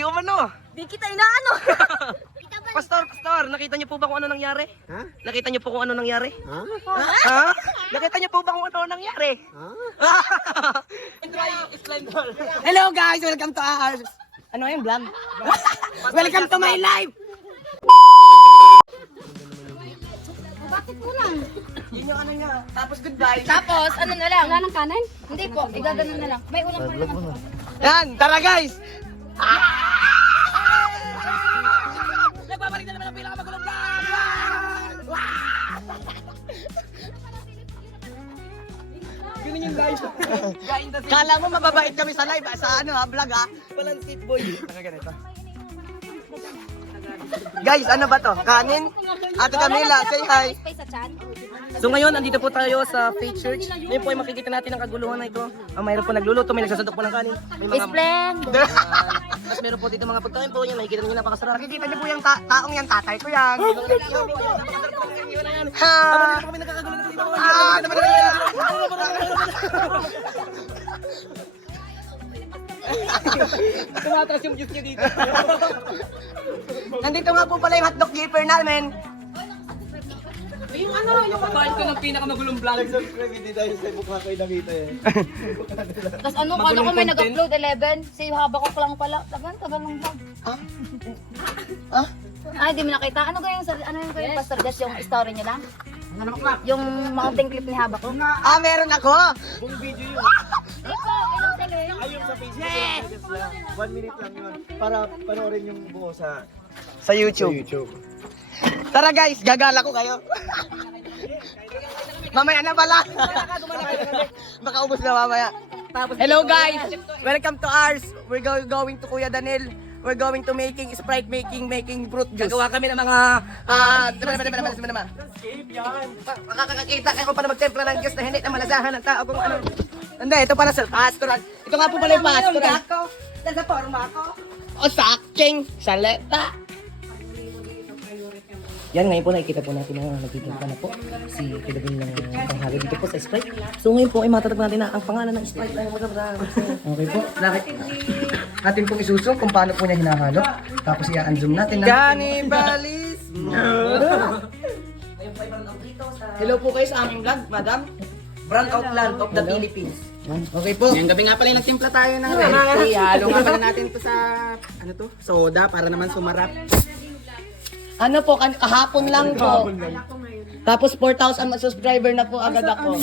Di umano. Di kita inaano. Pastor, nakita niyo po ba kung ano nangyari? Ha? Nakita niyo po kung ano nangyari? Ha? Ha? Nakita niyo po ba kung ano nangyari? Ha? Hello guys, welcome to our... Ano yung vlog? Welcome to my life! Bakit kulang? Yun yung ano niya. Tapos goodbye. Tapos, ano na lang? Wala ng kanin? Hindi po, igaganon na lang. May ulam pa rin ako. Yan, tara guys! Nagbabalik na naman ang pinakamagulong vlog! Ganun yung guys. Kala mo mababait kami sa live, sa ano ha, vlog ha? Walang seat boy. Ganito. Guys, ano ba to? Kanin? Ate Camila, say hi. Space sa chan. So ngayon, andito po tayo sa Faith Church. Ngayon po ay makikita natin ang kaguluhan na ito. Mayroon po nagluluto, may nagsasantok po ng kanin. May mga... Splendid. Tapos meron po dito mga pagkain po niya, makikita niyo napakasarap. Nakikita niyo po yung taong yan, tatay ko yan. Ha! Kami nagkakagulo na dito. Tumatras yung juice niyo dito. Nandito nga po pala yung hotdog giver namin. Yung ano, yung kabahan ko ng pinakamagulong vlog. Subscribe, hindi tayo sa mukha kayo nakita eh. Tapos ano, kala ko may nag-upload 11. Si haba ko lang pala. Tagal lang vlog. Ah? Ay, di mo nakita. Ano yung Pastor Jess, yung story niya lang? Yung mountain clip ni haba ko? Ah, meron ako! Buong video yun. Di po, ilang tuloy. Ayun sa Facebook. Yes! 1 minute lang yun. Para panoorin yung buo sa YouTube. YouTube. Tara guys, gagala ko kayo. Mamaya na pala. Baka ubos na mamaya. Hello guys, welcome to ours. We're going to Kuya Danil. We're going to making Sprite, making fruit juice. Gagawa kami ng mga makakakita kayo para magtempla ng Diyos na hindi na malasahan ng tao kung ano. Hindi, ito para sa pastoral. Ito nga po pala yung pastoral. Sa forma ko. O sa aking saleta. Yan, ngayon po nakikita po natin na nagtitimpa na po si Kidabin ng panghalo dito po sa Sprite. So ngayon po ay matatag natin na ang pangalan ng Sprite ay magandang. Okay po, natin pong isusong kung paano po niya hinahalo. Tapos i-unzoom natin. Cannibalism! Hello po kayo sa aming vlog, madam. Brand Outland of the Philippines. Okay po. Ngayong gabi nga pala nagtimpla tayo ng red tea. Halo nga pala natin ito sa soda para naman sumarap. Ano po, kahapon lang po. Tapos 4,000 subscriber na po agad ako.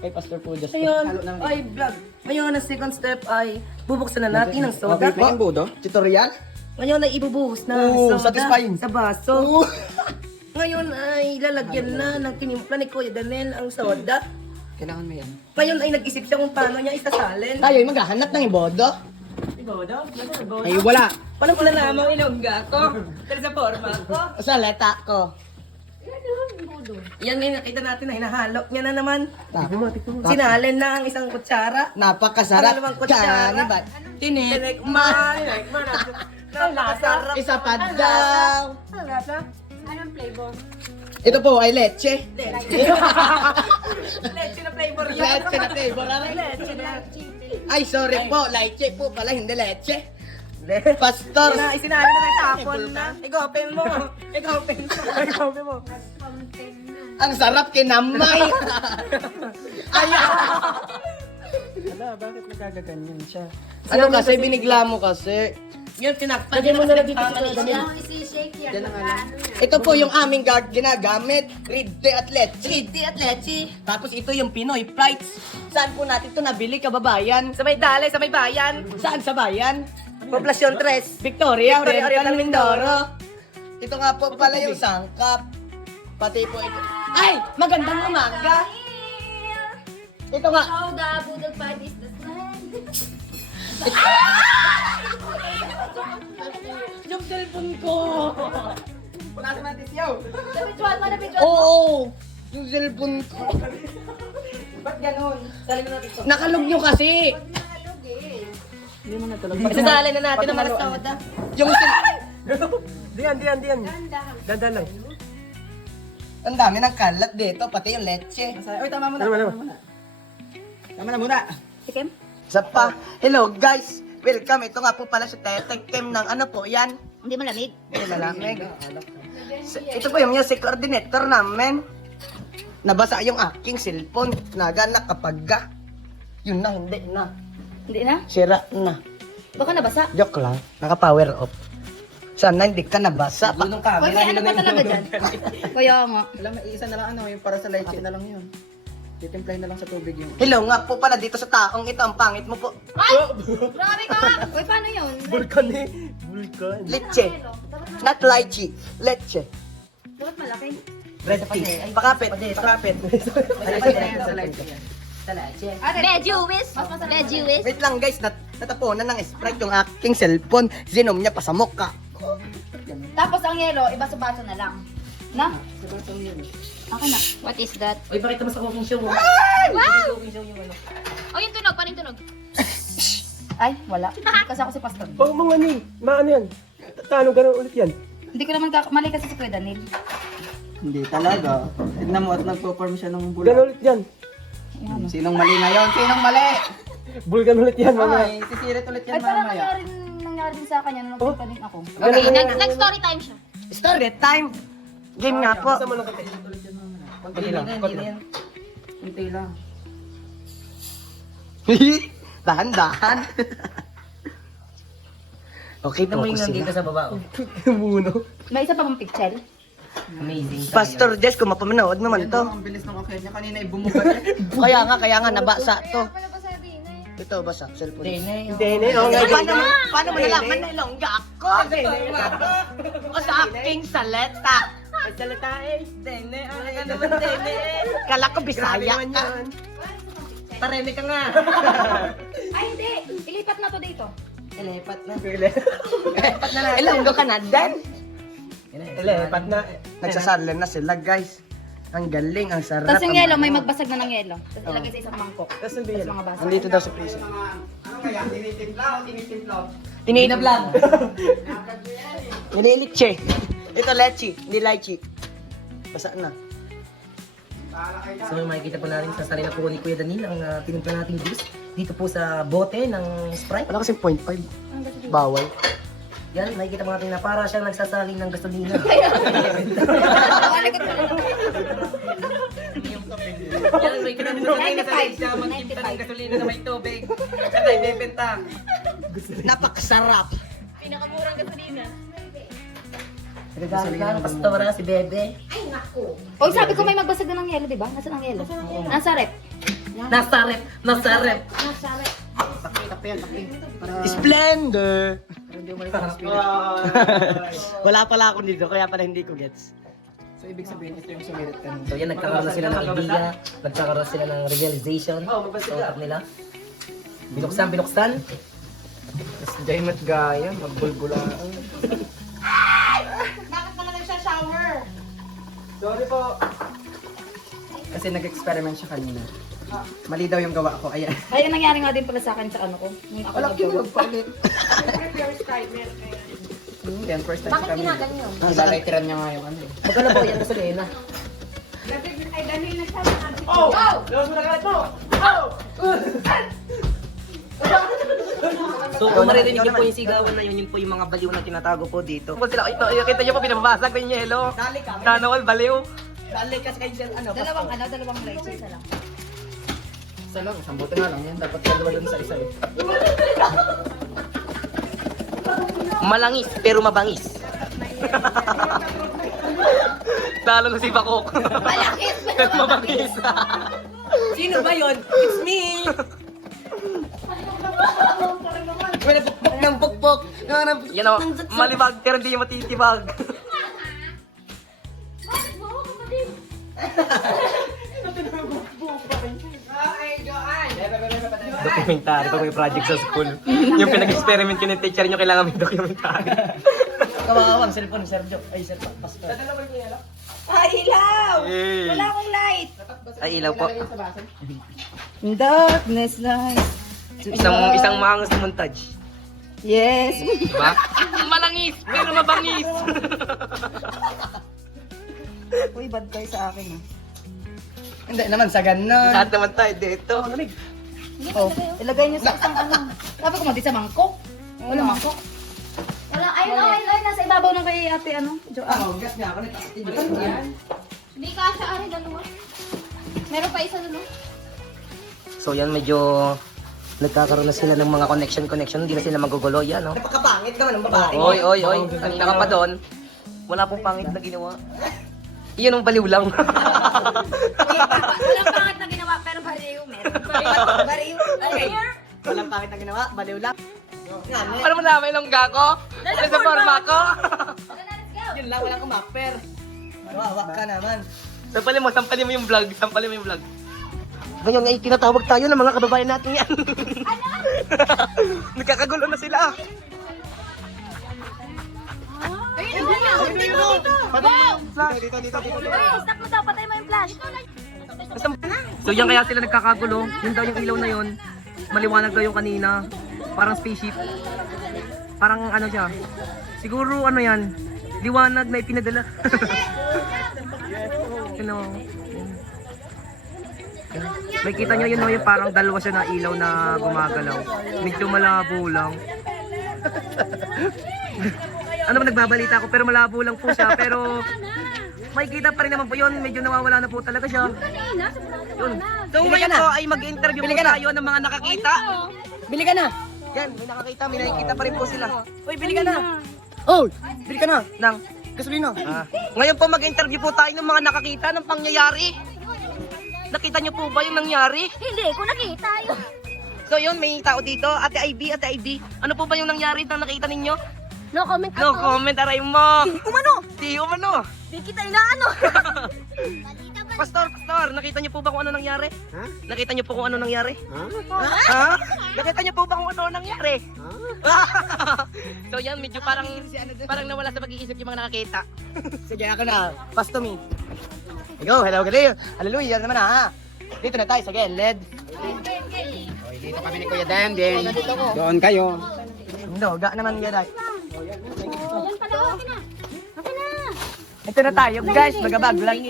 Kay Pastor po just. Ngayon, ay vlog. Ngayon, ang second step ay bubuksan na natin ang soda. Okay po. Tutorial? Ngayon ay ibubuhos na Oo, soda satisfying. sa baso. Ngayon ay lalagyan na ng tinimpla ni Kuya Danel ang soda. Kailangan mo yan. Ngayon ay nag-isip siya kung paano niya isasalin. Tayo ay maghahanap ng ibodo. Ay wala. Paano pala namang ilongga ko? Pero sa forma ko. Sa leta ko. Yan ngayon nakita natin na hinahalo niya na naman. Sinalin na ang isang kutsara. Napakasarap. Pangalawang kutsara. Kanibat. Tinikman. Napakasarap. Isa pa daw. Anong flavor? Ito po ay leche. Leche na flavor yan. Leche na flavor. Leche na. Ay, sorry po. Leche po pala, hindi leche. Pastor. Isinali na may tapon na. Igopin mo. Igopin mo. Ang sarap kinamay. Ay, Wala, bakit nagkagaganyan siya? ano kasi binigla mo kasi? Yun, tinakpan niya na dito. Yung isi-shake yan. Diyan na nga lang. Ito po yung aming ginagamit. Red tea at leche. Chiti at leche. Tapos ito yung Pinoy Prides. Saan po natin ito nabili, kababayan? Sa may dali, sa may bayan. Saan sa bayan? Poblasyon 3. Victoria, Victoria Oriental Mindoro. Ito nga po pala yung sangkap. Pati po ito. Ay! Magandang umaga! Ito nga. Soda, budog pa, is the Yung cellphone ko. Nasa natin siyaw. Napituan mo, napituan mo. Oo! Yung cellphone ko. Ba't ganon? Sali na natin ito. Nakalog nyo kasi! Hindi mo natulog. Isasali na natin ang mga soda. Yung Diyan. Ganda lang. Ang dami ng kalat dito, pati yung leche. Uy, tama muna. Tama na muna. Tikim? Isa pa. Hello guys! welcome. Ito nga po pala si Teteng Kim ng ano po yan. Hindi malamig. Malamig. Ito po yung music coordinator namin. Nabasa yung aking cellphone. Nagana kapag yun na, hindi na. Hindi na? Sira na. Baka nabasa. Joke lang. Naka-power off. Sana hindi ka nabasa. Bunong Uy, may ano pa talaga dyan? Kaya nga. Alam, may isa na lang ano, yung para sa leche na lang yun. Titimplahin na lang sa tubig yung... Hello nga po pala dito sa taong ito. Ang pangit mo po. Grabe ka! Uy, paano yun? Vulkan. Leche. Not lychee. Leche. Dapat malaki. Red tea. Pakapit. Pakapit. Sa leche yan. Bejuwis! Bejuwis! Wait lang guys. Natapunan ng Sprite yung aking cellphone. Zinom niya pa sa mukha. Tapos ang yelo, ibaso-baso na lang. Na? Okay na. What is that? Uy, pakita mo sa cooking show. Wow! Cooking show yung ano. Oh, yung tunog. Paano yung tunog? Ay, wala. Kasi ako si Pastor. Pag mga ni, maano yan? Tano ganun ulit yan? Hindi ko naman mali kasi si Kuya Danil. Hindi talaga. Tignan mo at nagpo-form siya ng Ganun bulak. ulit yan. Sinong mali ngayon? Sinong mali? Vulkan ulit yan, mga. Ay, sisirit ulit Ay, yan parang mamaya. nangyari din sa kanya nung nagpunta din ako. Okay, Nag-story time siya. Story time. Game nga po. Basta mo lang kasi. Konti lang. Konti lang. Dahan-dahan. Okay, Tignan mo yung focus nandito sila. sa baba. Oh. Muno. May isa pa bang picture? Amazing. Pastor Jess, kung mapamanood naman to. Ang bilis ng akyat niya. Kanina ibumugat niya. Kaya nga, nabasa to. Ito, basa, cellphone. Hindi, hindi. Oh, Paano mo nalaman na ilongga ako? O sa aking saleta. salita eh. Dene, ano ka naman, Dene? Kala ko Bisaya ka. Taremi ka nga. Ay, hindi. Ilipat na to dito. Elepat na. Ilonggo ka na, Dan. Elepat na. Nagsasalan na sila, guys. Ang galing, ang sarap. Tapos yung ang yelo, may bango. magbasag na ng yelo. Tapos ilagay sa isang mangkok. Tapos hindi Tapos yan. mga basa. Andito daw sa prison. Ano kaya? Tinitimpla o tinitimplaw? Tininablog. Nililitche. Ito leche, hindi lychee. Basa na. So makikita po natin sa sarili po ni Kuya Danil ang tinimpla nating juice dito po sa bote ng Sprite. Wala kasing 0.5. Bawal. Yan, makikita po natin na para siyang nagsasaling ng gasolina. Yan, makikita po natin. 95. gasolina na may tubig. Kasi bibenta. Napakasarap. Nagagalit na ng pastora si Bebe. Oy, sabi ko may magbasag na ng yelo, di ba? Nasaan ang yelo? Nasa rep. Nasarep! Nasarep! Takpi yan, takpi. Splendor! Wala pala ako dito, kaya pala hindi ko gets. So, ibig sabihin, ito yung sumirit ka. So yan, nagkakaroon na sila ng idea, nagkakaroon sila ng realization sa utak nila. Binuksan. Tapos dyan mat gaya, magbulbulaan. Bakit naman nagsha-shower? Sorry po. Kasi nag-experiment siya kanina. Mali daw yung gawa ko, ayan. Ay, yung nangyari nga din pala sa akin sa ano ko. Nung ako naggawa. nagpalit. Yan, first time Bakit kami. ginaganyo? Nilalay-tiran niya nga yung ano. Magkano po yan sa Lena? So kung maririnig niyo po yung sigawan na yun po yung mga baliw na tinatago po dito. Kung sila, kita niyo po pinababasag ko yung yelo. Dali ka. Tanawal, baliw. Dali ka sa kayo ano. Dalawang lights, isa lang. Isa lang, isang bote nga lang yan. Dapat dalawa dun sa isa eh. Malangis pero mabangis. Talo na si Bakok. Malakit! Mabangis. Sino ba yun? It's me! Wala pukpok ng pukpok. Yan o, malibag pero hindi matitibag. Dokumentary pag may project sa school. Yung pinag-experiment ko ng teacher nyo, kailangan may dokumentary. Kawawang cellphone, Sergio. Ay, cellphone, pastor. Ay, ilaw! Hey. Wala akong light! Ay, ilaw po. Darkness light. Isang maangas na montage. Yes! Diba? Malangis pero mabangis. Uy, bad kayo sa akin ah. Hindi naman sa ganun. Lahat naman tayo dito. Oh, ilagay niyo sa isang ano. Sabi ko di sa mangkok. Wala mangkok. Wala, ayun, nasa ibabaw ng kay ate ano. Ah, gas niya ako nito. Hindi kasha ari dalawa. Meron pa isa doon. So yan, medyo nagkakaroon na sila ng mga connection. Hindi na sila magugulo. Yan, no? Napakapangit naman ng babae. Oy. Kanina ka pa doon. Wala pong pangit na ginawa. Iyon ang baliw lang. Walang pangit na ginawa pero bariw meron. Bariw. Walang pangit na ginawa, baliw lang. Ano mo namin yung gako? Ano sa forma ko? Yun lang, walang kumapper. Wawa ka naman. Sampalin mo yung vlog. Ngayon ay tinatawag tayo ng mga kababayan natin yan. Nagkakagulo na sila. Stop mo daw, patay mo yung flash. So yan kaya sila nagkakagulo. Yun daw yung ilaw na yun. Maliwanag daw yung kanina. Parang spaceship. Parang ano siya. Siguro ano yan. Liwanag na ipinadala. May kita nyo yun, no, yung parang dalawa siya na ilaw na gumagalaw. Medyo malabo lang. Ano ba nagbabalita ako pero malabo lang po siya. Pero makikita pa rin naman po yun. Medyo nawawala na po talaga siya. Yun. So ngayon po ay mag-interview po tayo ng mga nakakita. Bili ka na! Yan, may nakakita, may nakikita pa rin po sila. Uy, bili ka na! Oh, bili ka na! Nang, Gasolina! ngayon po mag-interview po tayo ng mga nakakita ng pangyayari. Nakita niyo po ba yung nangyari? Hindi ko nakita yun. So yun, may tao dito. Ate IB. Ano po ba yung nangyari na nakita ninyo? No comment No comment, aray mo. Di umano. Di kita inaano. Pastor, nakita niyo po ba kung ano nangyari? Nakita niyo po kung ano nangyari? Ha? Nakita niyo po ba kung ano nangyari? So yan, medyo parang nawala sa pag-iisip yung mga nakakita. Sige, ako na. Pass to me. Ikaw, hello, galing. Hallelujah naman ha. Dito na tayo sa Gelled. Dito kami ni Kuya Dan, din. Doon kayo. Doga naman yan ay. Yan pala, okay na. Okay na. Ito na tayo, guys. Mag-vlog.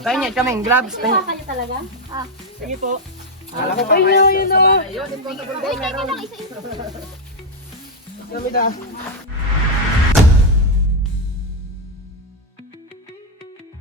Tayo niya kaming gloves. Kayo talaga? Ah. Sige po. Ay, yun na. Ay, kaya lang isa-isa. Kami na.